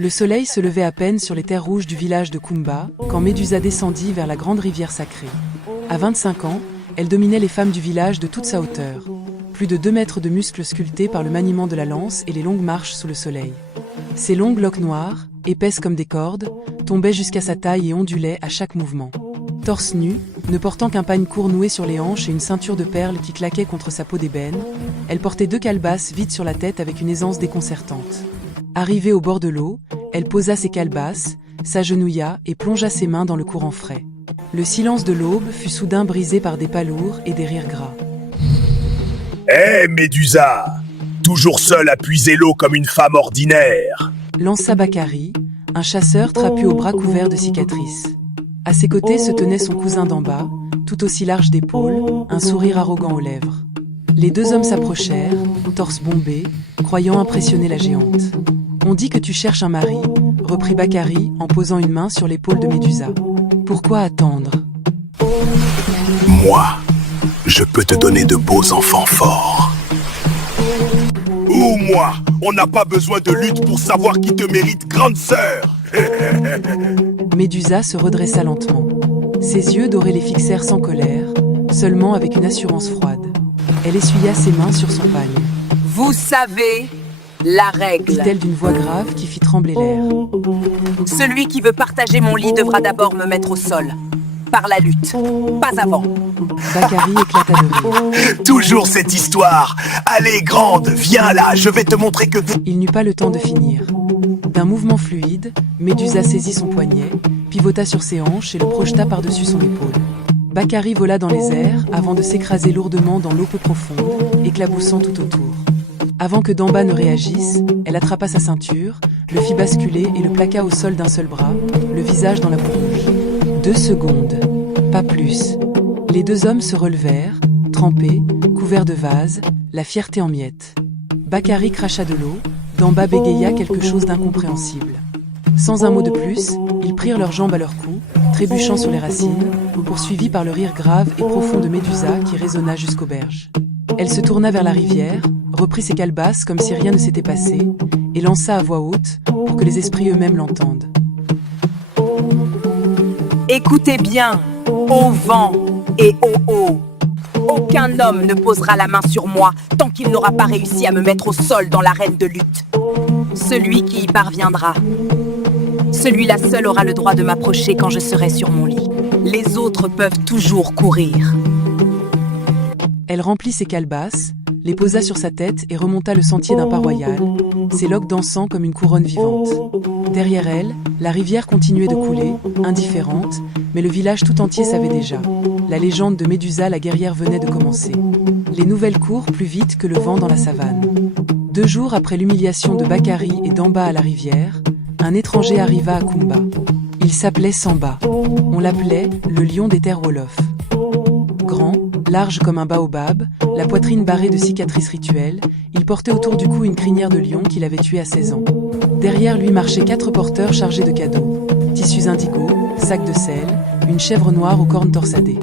Le soleil se levait à peine sur les terres rouges du village de Kumba, quand Médusa descendit vers la grande rivière sacrée. À 25 ans, elle dominait les femmes du village de toute sa hauteur. Plus de 2 mètres de muscles sculptés par le maniement de la lance et les longues marches sous le soleil. Ses longues loques noires, épaisses comme des cordes, tombaient jusqu'à sa taille et ondulaient à chaque mouvement. Torse nu, ne portant qu'un pagne court noué sur les hanches et une ceinture de perles qui claquait contre sa peau d'ébène, elle portait 2 calebasses vides sur la tête avec une aisance déconcertante. Arrivée au bord de l'eau, elle posa ses calebasses, s'agenouilla et plongea ses mains dans le courant frais. Le silence de l'aube fut soudain brisé par des pas lourds et des rires gras. Hé, Médusa! Toujours seule à puiser l'eau comme une femme ordinaire! Lança Bakary, un chasseur trapu aux bras couverts de cicatrices. À ses côtés se tenait son cousin d'en bas, tout aussi large d'épaules, un sourire arrogant aux lèvres. Les 2 hommes s'approchèrent, torse bombé, croyant impressionner la géante. « On dit que tu cherches un mari », reprit Bakary en posant une main sur l'épaule de Médusa. « Pourquoi attendre ?» Moi, je peux te donner de beaux enfants forts. Ou moi, on n'a pas besoin de lutte pour savoir qui te mérite, grande sœur. Médusa se redressa lentement. Ses yeux dorés les fixèrent sans colère, seulement avec une assurance froide. Elle essuya ses mains sur son pagne. « Vous savez la règle », dit-elle d'une voix grave qui fit trembler l'air. « Celui qui veut partager mon lit devra d'abord me mettre au sol. Par la lutte, pas avant. » Bakary éclata de rire. Toujours cette histoire. Allez, grande, viens là, je vais te montrer que... Il n'eut pas le temps de finir. D'un mouvement fluide, Médusa saisit son poignet, pivota sur ses hanches et le projeta par-dessus son épaule. Bakary vola dans les airs avant de s'écraser lourdement dans l'eau peu profonde, éclaboussant tout autour. Avant que Damba ne réagisse, elle attrapa sa ceinture, le fit basculer et le plaqua au sol d'un seul bras, le visage dans la boue rouge. 2 secondes, pas plus. Les 2 hommes se relevèrent, trempés, couverts de vases, la fierté en miettes. Bakary cracha de l'eau, Damba bégaya quelque chose d'incompréhensible. Sans un mot de plus, ils prirent leurs jambes à leur cou, trébuchant sur les racines, poursuivis par le rire grave et profond de Médusa qui résonna jusqu'aux berges. Elle se tourna vers la rivière, reprit ses calebasses comme si rien ne s'était passé, et lança à voix haute pour que les esprits eux-mêmes l'entendent. « Écoutez bien, ô vent et ô eau. Aucun homme ne posera la main sur moi tant qu'il n'aura pas réussi à me mettre au sol dans l'arène de lutte. Celui qui y parviendra, celui-là seul aura le droit de m'approcher quand je serai sur mon lit. Les autres peuvent toujours courir. » Elle remplit ses calebasses, les posa sur sa tête et remonta le sentier d'un pas royal, ses loques dansant comme une couronne vivante. Derrière elle, la rivière continuait de couler, indifférente, mais le village tout entier savait déjà. La légende de Médusa, la guerrière, venait de commencer. Les nouvelles courent plus vite que le vent dans la savane. 2 jours après l'humiliation de Bakary et Damba à la rivière, un étranger arriva à Kumba. Il s'appelait Samba. On l'appelait le lion des terres Wolof. Grand, large comme un baobab, la poitrine barrée de cicatrices rituelles, il portait autour du cou une crinière de lion qu'il avait tuée à 16 ans. Derrière lui marchaient 4 porteurs chargés de cadeaux. Tissus indigo, sacs de sel, une chèvre noire aux cornes torsadées.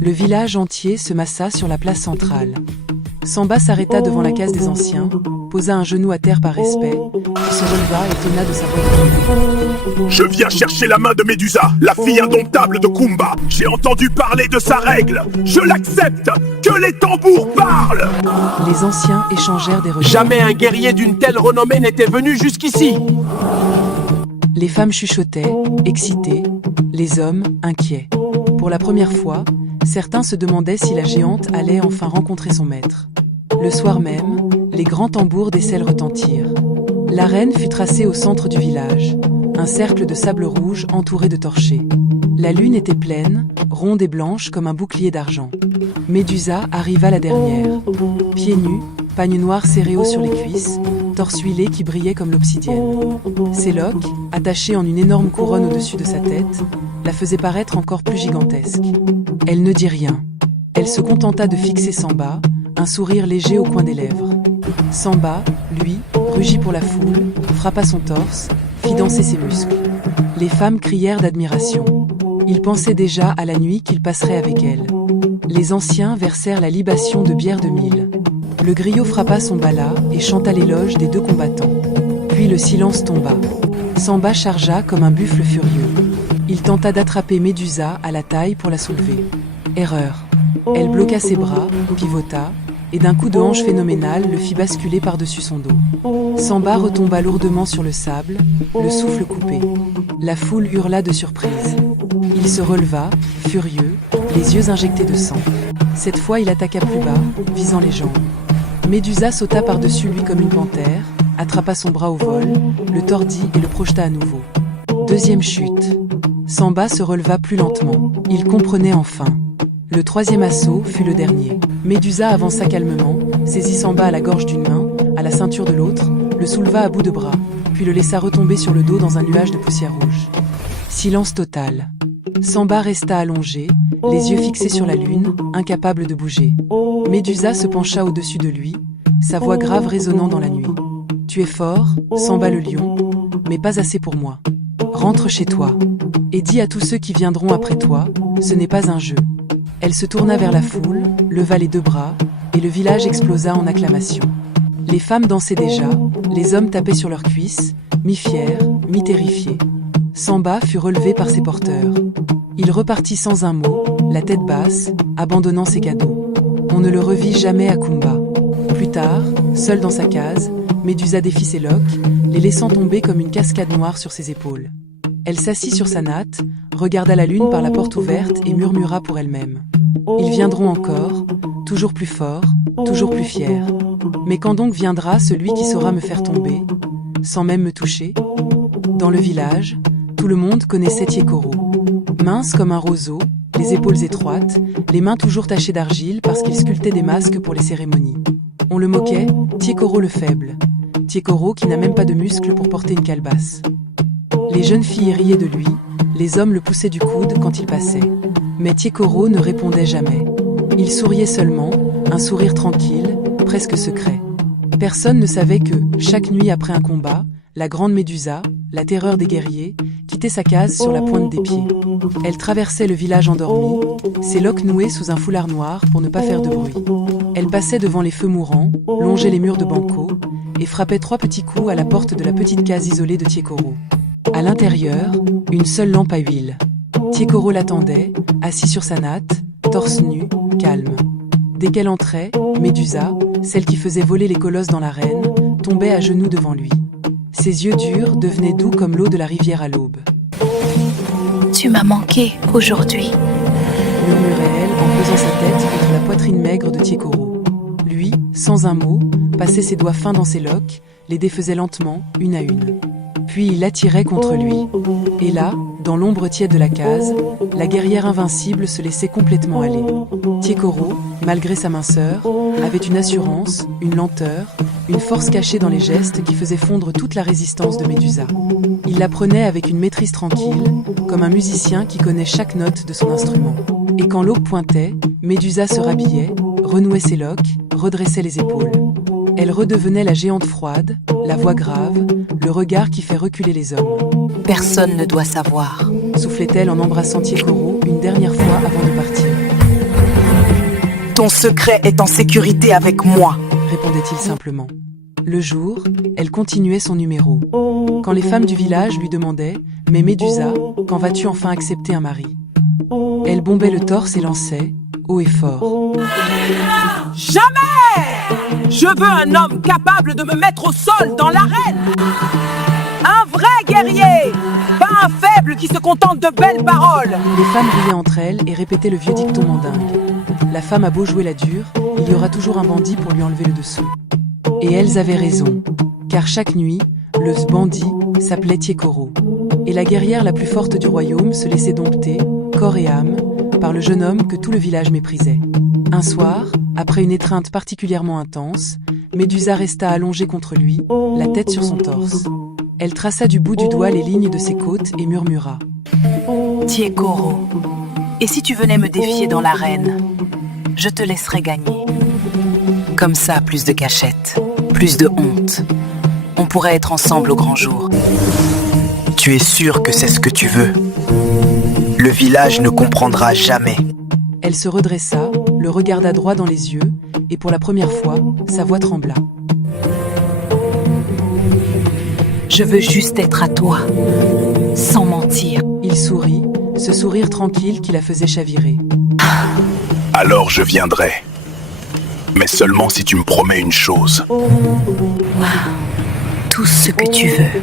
Le village entier se massa sur la place centrale. Samba s'arrêta devant la case des anciens, posa un genou à terre par respect, puis se releva et tonna de sa voix. Je viens chercher la main de Médusa, la fille indomptable de Kumba. J'ai entendu parler de sa règle. Je l'accepte. Que les tambours parlent. Les anciens échangèrent des regards. Jamais un guerrier d'une telle renommée n'était venu jusqu'ici. Les femmes chuchotaient, excitées, les hommes, inquiets. Pour la première fois, certains se demandaient si la géante allait enfin rencontrer son maître. Le soir même, les grands tambours d'aisselle retentirent. L'arène fut tracée au centre du village, un cercle de sable rouge entouré de torchers. La lune était pleine, ronde et blanche comme un bouclier d'argent. Médusa arriva la dernière. Pieds nus, pagne noir serré haut sur les cuisses, torse huilé qui brillait comme l'obsidienne. Ses loques, attachées en une énorme couronne au-dessus de sa tête, la faisaient paraître encore plus gigantesque. Elle ne dit rien. Elle se contenta de fixer Samba, un sourire léger au coin des lèvres. Samba, lui, rugit pour la foule, frappa son torse, fit danser ses muscles. Les femmes crièrent d'admiration. Ils pensaient déjà à la nuit qu'ils passeraient avec elle. Les anciens versèrent la libation de bière de mille. Le griot frappa son bala et chanta l'éloge des 2 combattants. Puis le silence tomba. Samba chargea comme un buffle furieux. Il tenta d'attraper Médusa à la taille pour la soulever. Erreur. Elle bloqua ses bras, pivota, et d'un coup de hanche phénoménal le fit basculer par-dessus son dos. Samba retomba lourdement sur le sable, le souffle coupé. La foule hurla de surprise. Il se releva, furieux, les yeux injectés de sang. Cette fois, il attaqua plus bas, visant les jambes. Médusa sauta par-dessus lui comme une panthère, attrapa son bras au vol, le tordit et le projeta à nouveau. Deuxième chute. Samba se releva plus lentement. Il comprenait enfin. Le troisième assaut fut le dernier. Médusa avança calmement, saisit Samba à la gorge d'une main, à la ceinture de l'autre, le souleva à bout de bras, puis le laissa retomber sur le dos dans un nuage de poussière rouge. Silence total. Samba resta allongé, les yeux fixés sur la lune, incapable de bouger. Médusa se pencha au-dessus de lui, sa voix grave résonnant dans la nuit. « Tu es fort, Samba le lion, mais pas assez pour moi. Rentre chez toi. Et dis à tous ceux qui viendront après toi, ce n'est pas un jeu. » Elle se tourna vers la foule, leva les deux bras, et le village explosa en acclamations. Les femmes dansaient déjà, les hommes tapaient sur leurs cuisses, mi-fiers, mi-terrifiés. Samba fut relevé par ses porteurs. Il repartit sans un mot, la tête basse, abandonnant ses cadeaux. On ne le revit jamais à Kumba. Plus tard, seul dans sa case, Médusa défit ses loques, les laissant tomber comme une cascade noire sur ses épaules. Elle s'assit sur sa natte, regarda la lune par la porte ouverte et murmura pour elle-même. Ils viendront encore, toujours plus forts, toujours plus fiers. Mais quand donc viendra celui qui saura me faire tomber, sans même me toucher? Dans le village, tout le monde connaissait Tiekoro. Mince comme un roseau, les épaules étroites, les mains toujours tachées d'argile parce qu'il sculptait des masques pour les cérémonies. On le moquait, Tiekoro le faible. Tiekoro qui n'a même pas de muscles pour porter une calebasse. Les jeunes filles riaient de lui, les hommes le poussaient du coude quand il passait. Mais Tiekoro ne répondait jamais. Il souriait seulement, un sourire tranquille, presque secret. Personne ne savait que, chaque nuit après un combat, la grande Médusa, la terreur des guerriers, quittait sa case sur la pointe des pieds. Elle traversait le village endormi, ses loques nouées sous un foulard noir pour ne pas faire de bruit. Elle passait devant les feux mourants, longeait les murs de Banco, et frappait 3 petits coups à la porte de la petite case isolée de Tiekoro. À l'intérieur, une seule lampe à huile. Tiekoro l'attendait, assis sur sa natte, torse nu, calme. Dès qu'elle entrait, Médusa, celle qui faisait voler les colosses dans l'arène, tombait à genoux devant lui. Ses yeux durs devenaient doux comme l'eau de la rivière à l'aube. « Tu m'as manqué aujourd'hui » murmurait-elle en posant sa tête contre la poitrine maigre de Tiekoro. Lui, sans un mot, passait ses doigts fins dans ses loques, les défaisait lentement, une à une. Puis il l'attirait contre lui. Et là, dans l'ombre tiède de la case, la guerrière invincible se laissait complètement aller. Tiekoro, malgré sa minceur, avait une assurance, une lenteur, une force cachée dans les gestes qui faisaient fondre toute la résistance de Médusa. Il la prenait avec une maîtrise tranquille, comme un musicien qui connaît chaque note de son instrument. Et quand l'aube pointait, Médusa se rhabillait, renouait ses loques, redressait les épaules. Elle redevenait la géante froide, la voix grave, le regard qui fait reculer les hommes. « Personne ne doit savoir », soufflait-elle en embrassant Tiekoro une dernière fois avant de partir. « Ton secret est en sécurité avec moi », répondait-il simplement. Le jour, elle continuait son numéro. Quand les femmes du village lui demandaient « Mais Médusa, quand vas-tu enfin accepter un mari ?» Elle bombait le torse et lançait, haut et fort. « Jamais ! Je veux un homme capable de me mettre au sol dans l'arène. Un vrai guerrier, pas un faible qui se contente de belles paroles. » Les femmes riaient entre elles et répétaient le vieux dicton mandingue. La femme a beau jouer la dure, il y aura toujours un bandit pour lui enlever le dessous. Et elles avaient raison, car chaque nuit, le bandit s'appelait Tiekoro. Et la guerrière la plus forte du royaume se laissait dompter, corps et âme, par le jeune homme que tout le village méprisait. Un soir, après une étreinte particulièrement intense, Médusa resta allongée contre lui, la tête sur son torse. Elle traça du bout du doigt les lignes de ses côtes et murmura. « Tiekoro, et si tu venais me défier dans l'arène, je te laisserais gagner. Comme ça, plus de cachette, plus de honte. On pourrait être ensemble au grand jour. » Tu es sûr que c'est ce que tu veux? Le village ne comprendra jamais. Elle se redressa, le regarda droit dans les yeux, et pour la première fois, sa voix trembla. Je veux juste être à toi, sans mentir. Il sourit, ce sourire tranquille qui la faisait chavirer. Alors je viendrai. Mais seulement si tu me promets une chose. Tout ce que tu veux.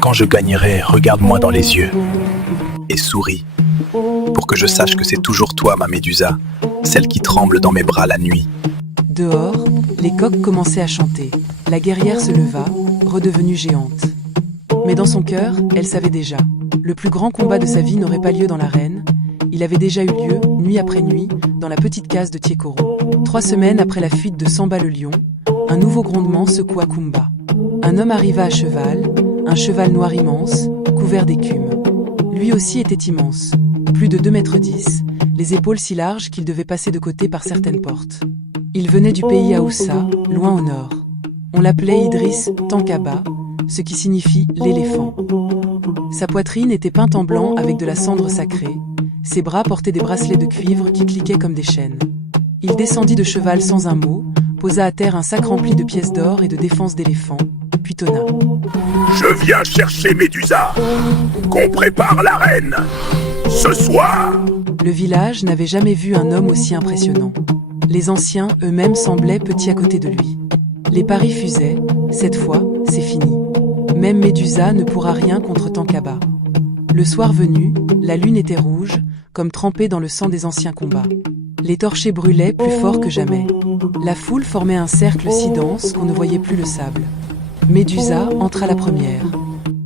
Quand je gagnerai, regarde-moi dans les yeux et souris, pour que je sache que c'est toujours toi, ma Médusa, celle qui tremble dans mes bras la nuit. Dehors, les coqs commençaient à chanter. La guerrière se leva, redevenue géante. Mais dans son cœur, elle savait déjà. Le plus grand combat de sa vie n'aurait pas lieu dans l'arène. Il avait déjà eu lieu, nuit après nuit, dans la petite case de Tiekoro. 3 semaines après la fuite de Samba le lion, un nouveau grondement secoua Kumba. Un homme arriva à cheval, un cheval noir immense, couvert d'écume. Lui aussi était immense, plus de 2,10 m, les épaules si larges qu'il devait passer de côté par certaines portes. Il venait du pays Aoussa, loin au nord. On l'appelait Idriss Tankaba, ce qui signifie l'éléphant. Sa poitrine était peinte en blanc avec de la cendre sacrée. Ses bras portaient des bracelets de cuivre qui cliquaient comme des chaînes. Il descendit de cheval sans un mot, posa à terre un sac rempli de pièces d'or et de défense d'éléphant, puis tonna. Je viens chercher Médusa. Qu'on prépare l'arène. Ce soir. Le village n'avait jamais vu un homme aussi impressionnant. Les anciens eux-mêmes semblaient petits à côté de lui. Les paris fusaient. Cette fois, c'est fini. Même Médusa ne pourra rien contre Tankaba. Le soir venu, la lune était rouge, comme trempée dans le sang des anciens combats. Les torchers brûlaient plus fort que jamais. La foule formait un cercle si dense qu'on ne voyait plus le sable. Médusa entra la première.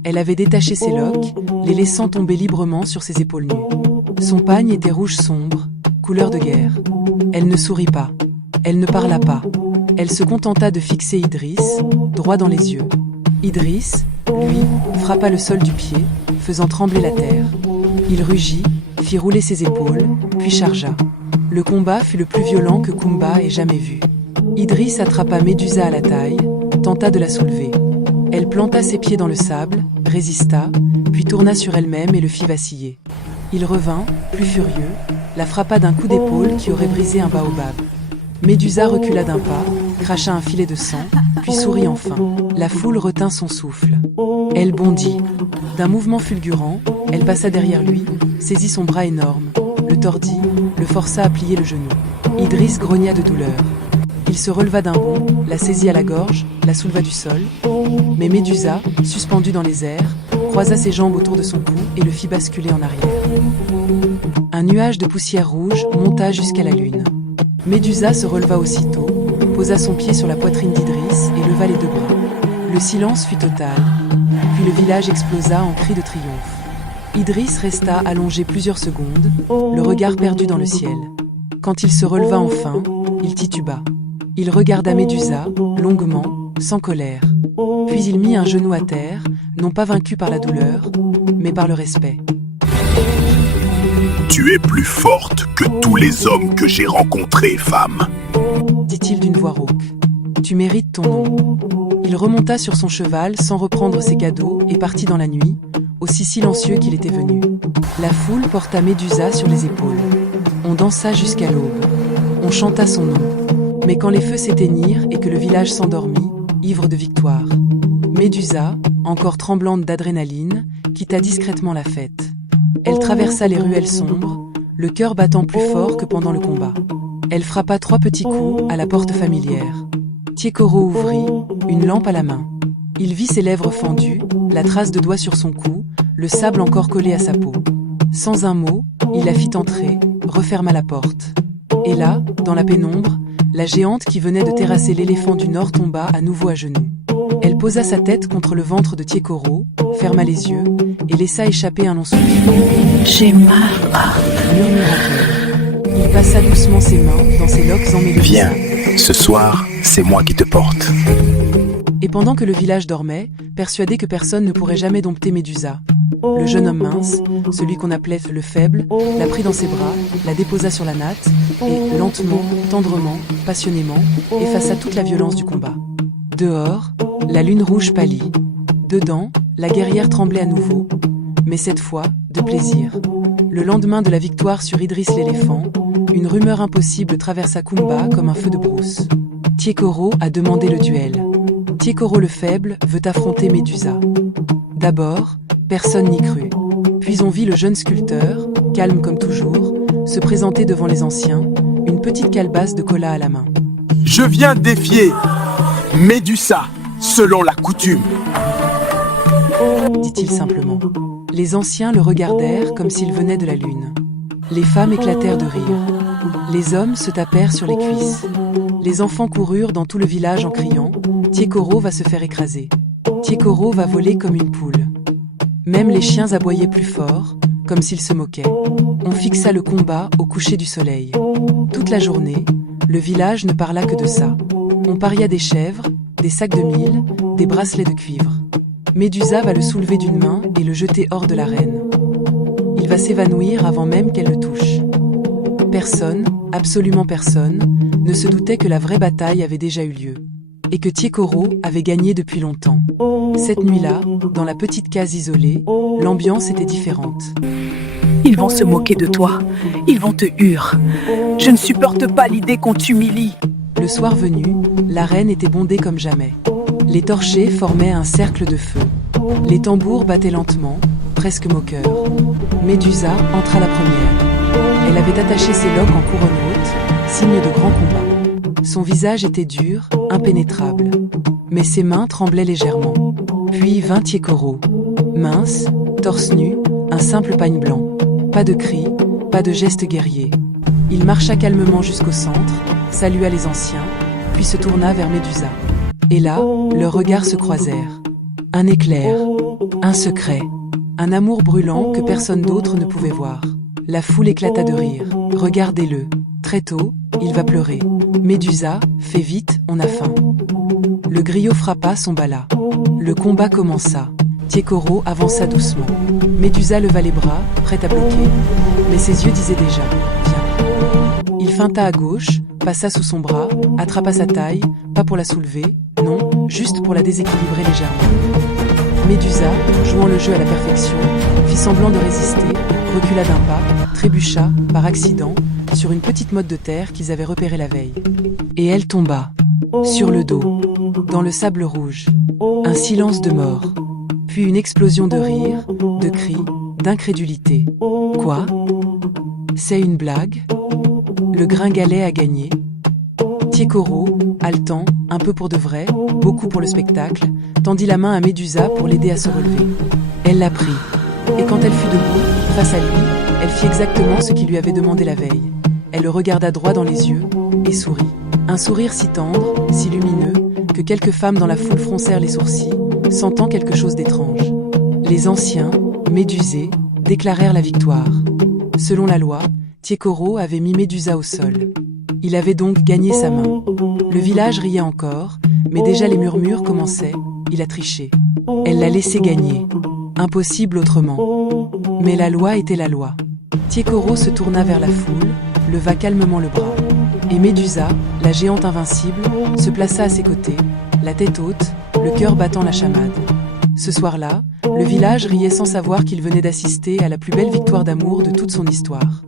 Elle avait détaché ses loques, les laissant tomber librement sur ses épaules nues. Son pagne était rouge sombre, couleur de guerre. Elle ne sourit pas. Elle ne parla pas. Elle se contenta de fixer Idriss, droit dans les yeux. Idriss, lui, frappa le sol du pied, faisant trembler la terre. Il rugit, fit rouler ses épaules, puis chargea. Le combat fut le plus violent que Kumba ait jamais vu. Idriss attrapa Médusa à la taille, tenta de la soulever. Elle planta ses pieds dans le sable, résista, puis tourna sur elle-même et le fit vaciller. Il revint, plus furieux, la frappa d'un coup d'épaule qui aurait brisé un baobab. Médusa recula d'un pas, cracha un filet de sang, puis sourit enfin. La foule retint son souffle. Elle bondit. D'un mouvement fulgurant, elle passa derrière lui, saisit son bras énorme, le tordit, le força à plier le genou. Idriss grogna de douleur. Il se releva d'un bond, la saisit à la gorge, la souleva du sol. Mais Médusa, suspendue dans les airs, croisa ses jambes autour de son cou et le fit basculer en arrière. Un nuage de poussière rouge monta jusqu'à la lune. Médusa se releva aussitôt, posa son pied sur la poitrine d'Idriss et leva les 2 bras. Le silence fut total, puis le village explosa en cris de triomphe. Idriss resta allongé plusieurs secondes, le regard perdu dans le ciel. Quand il se releva enfin, il tituba. Il regarda Médusa, longuement, sans colère. Puis il mit un genou à terre, non pas vaincu par la douleur, mais par le respect. Tu es plus forte que tous les hommes que j'ai rencontrés, femme. Dit-il d'une voix rauque. Tu mérites ton nom. Il remonta sur son cheval sans reprendre ses cadeaux et partit dans la nuit, aussi silencieux qu'il était venu. La foule porta Médusa sur les épaules. On dansa jusqu'à l'aube. On chanta son nom. Mais quand les feux s'éteignirent et que le village s'endormit, ivre de victoire, Médusa, encore tremblante d'adrénaline, quitta discrètement la fête. Elle traversa les ruelles sombres, le cœur battant plus fort que pendant le combat. Elle frappa 3 petits coups à la porte familière. Tiekoro ouvrit, une lampe à la main. Il vit ses lèvres fendues, la trace de doigts sur son cou, le sable encore collé à sa peau. Sans un mot, il la fit entrer, referma la porte. Et là, dans la pénombre, la géante qui venait de terrasser l'éléphant du Nord tomba à nouveau à genoux. Elle posa sa tête contre le ventre de Tiekoro, ferma les yeux et laissa échapper un long souffle. J'ai mal. Murmura-t-elle. Il passa doucement ses mains dans ses loques emmêlées. Viens, ce soir, c'est moi qui te porte. Et pendant que le village dormait, persuadé que personne ne pourrait jamais dompter Médusa, le jeune homme mince, celui qu'on appelait le faible, la prit dans ses bras, la déposa sur la natte et, lentement, tendrement, passionnément, effaça toute la violence du combat. Dehors, la lune rouge pâlit. Dedans, la guerrière tremblait à nouveau, mais cette fois, de plaisir. Le lendemain de la victoire sur Idriss l'éléphant, une rumeur impossible traversa Kumba comme un feu de brousse. Tiekoro a demandé le duel. Tiekoro le faible veut affronter Médusa. D'abord, personne n'y crut. Puis on vit le jeune sculpteur, calme comme toujours, se présenter devant les anciens, une petite calebasse de cola à la main. Je viens défier Médusa, selon la coutume. Dit-il simplement. Les anciens le regardèrent comme s'il venait de la lune. Les femmes éclatèrent de rire. Les hommes se tapèrent sur les cuisses. Les enfants coururent dans tout le village en criant « Tiekoro va se faire écraser. Tiekoro va voler comme une poule. » Même les chiens aboyaient plus fort, comme s'ils se moquaient. On fixa le combat au coucher du soleil. Toute la journée, le village ne parla que de ça. On paria des chèvres, des sacs de mil, des bracelets de cuivre. Médusa va le soulever d'une main et le jeter hors de l'arène. Il va s'évanouir avant même qu'elle le touche. Personne, absolument personne, ne se doutait que la vraie bataille avait déjà eu lieu. Et que Tiekoro avait gagné depuis longtemps. Cette nuit-là, dans la petite case isolée, l'ambiance était différente. Ils vont se moquer de toi. Ils vont te huer. Je ne supporte pas l'idée qu'on t'humilie. Le soir venu, l'arène était bondée comme jamais. Les torchers formaient un cercle de feu. Les tambours battaient lentement, presque moqueurs. Médusa entra la première. Elle avait attaché ses loques en couronne haute, signe de grand combat. Son visage était dur, impénétrable. Mais ses mains tremblaient légèrement. Puis vint Tiekoro. Mince, torse nu, un simple pagne blanc. Pas de cris, pas de gestes guerriers. Il marcha calmement jusqu'au centre, salua les anciens, puis se tourna vers Médusa. Et là, leurs regards se croisèrent. Un éclair, un secret, un amour brûlant que personne d'autre ne pouvait voir. La foule éclata de rire. Regardez-le. Très tôt, il va pleurer. Médusa, fais vite, on a faim. Le griot frappa son bala. Le combat commença. Tiekoro avança doucement. Médusa leva les bras, prête à bloquer. Mais ses yeux disaient déjà « Viens ». Il feinta à gauche, passa sous son bras, attrapa sa taille, pas pour la soulever, non, juste pour la déséquilibrer légèrement. Médusa, jouant le jeu à la perfection, fit semblant de résister, recula d'un pas, trébucha, par accident, sur une petite motte de terre qu'ils avaient repérée la veille. Et elle tomba, sur le dos, dans le sable rouge. Un silence de mort, puis une explosion de rire, de cris, d'incrédulité. Quoi ? C'est une blague ? Le gringalet a gagné. Tiekoro, haletant, un peu pour de vrai, beaucoup pour le spectacle, tendit la main à Médusa pour l'aider à se relever. Elle la prit. Et quand elle fut debout, face à lui, elle fit exactement ce qu'il lui avait demandé la veille. Elle le regarda droit dans les yeux et sourit. Un sourire si tendre, si lumineux, que quelques femmes dans la foule froncèrent les sourcils, sentant quelque chose d'étrange. Les anciens, médusés, déclarèrent la victoire. Selon la loi, Tiekoro avait mis Médusa au sol. Il avait donc gagné sa main. Le village riait encore, mais déjà les murmures commençaient. Il a triché. Elle l'a laissé gagner. Impossible autrement. Mais la loi était la loi. Tiekoro se tourna vers la foule, leva calmement le bras. Et Médusa, la géante invincible, se plaça à ses côtés, la tête haute, le cœur battant la chamade. Ce soir-là, le village riait sans savoir qu'il venait d'assister à la plus belle victoire d'amour de toute son histoire.